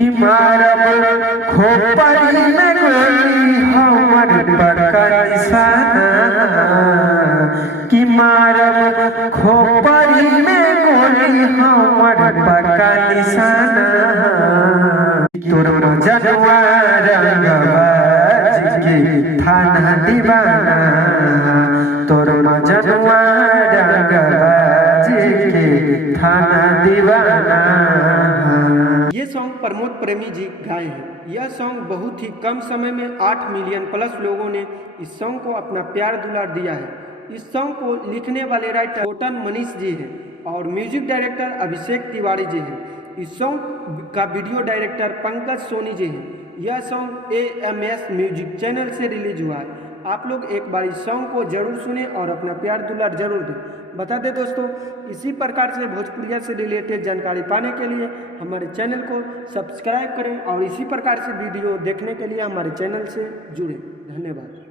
मारब खोपड़ी में गोली हमर पक्का निशाना कि मारब खोपड़ी में गोली हमर पक्का निशाना तोर मजनुआ रंगबाज के थाना दीवाना तोर मजनुआ रंगबाज के थाना दीवाना। ये सॉन्ग प्रमोद प्रेमी जी गाए हैं। यह सॉन्ग बहुत ही कम समय में 8 मिलियन प्लस लोगों ने इस सॉन्ग को अपना प्यार दुलार दिया है। इस सॉन्ग को लिखने वाले राइटर कोटन मनीष जी हैं और म्यूजिक डायरेक्टर अभिषेक तिवारी जी हैं। इस सॉन्ग का वीडियो डायरेक्टर पंकज सोनी जी हैं। यह सॉन्ग AMS म्यूजिक चैनल से रिलीज हुआ है। आप लोग एक बार इस सॉन्ग को जरूर सुने और अपना प्यार दुलार जरूर दें। बता दें दोस्तों, इसी प्रकार से भोजपुरिया से रिलेटेड जानकारी पाने के लिए हमारे चैनल को सब्सक्राइब करें और इसी प्रकार से वीडियो देखने के लिए हमारे चैनल से जुड़ें। धन्यवाद।